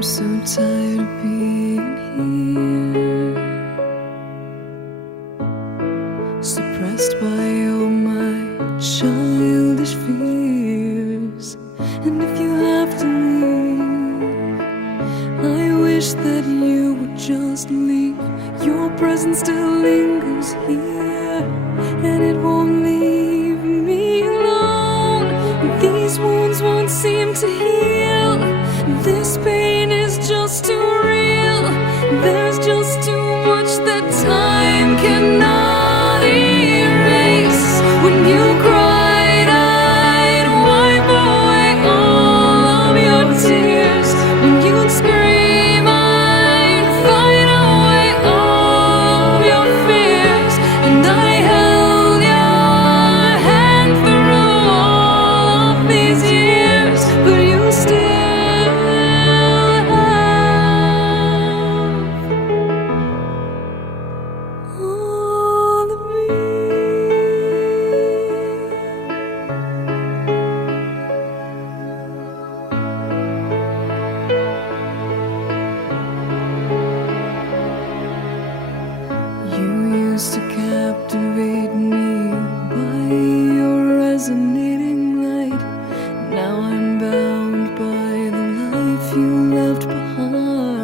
I'm so tired of being here, suppressed by all my childish fears. And if you have to leave, I wish that you would just leave. Your presence still lingers here, and it won't leave me alone. These wounds won't seem to heal. This pain is just too real. There's just too much that time cannot erase. When you cried, I'd wipe away all of your tears. When you'd scream, I'd fight away all of your fears. And I held your hand through all of these years, but you still You used to captivate me